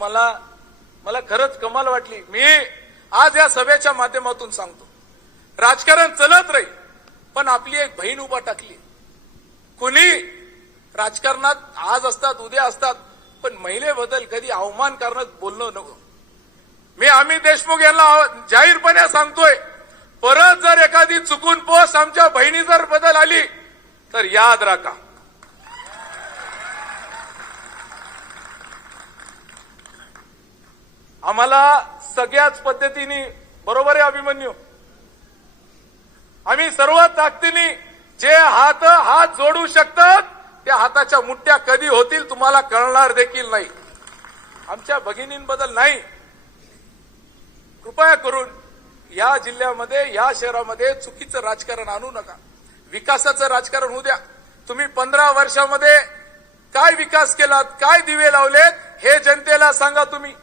मला मला खरंच कमाल वाटली. मी आज या सभेच्या माध्यमातून सांगतो. राजकारण चलत राहील पण आपली एक बहीण उभा टाकली. कुणी राजकारणात आज असतात उद्या असतात पण महिलेबद्दल कधी अवमान करणं बोलणं नको. मी अमित देशमुख यांना जाहीरपणे सांगतोय परत जर एखादी चुकून पोस्ट आमच्या बहिणी जर बदल आली तर याद राखा. आम्हाला सगळ्याच पद्धतीने बरोबर आहे अभिमन्यू. आम्ही सर्व ताकदीने जे हात हात जोडू शकतात त्या हाताच्या मुठ्या कधी होतील तुम्हाला कळणार देखील नाही. आमच्या भगिनींबद्दल नाही. कृपया करून या जिल्ह्यामध्ये या शहरामध्ये चुकीचं राजकारण आणू नका. विकासाचं राजकारण होऊ द्या. तुम्ही पंधरा वर्षामध्ये काय विकास केलात काय दिवे लावलेत हे जनतेला सांगा तुम्ही.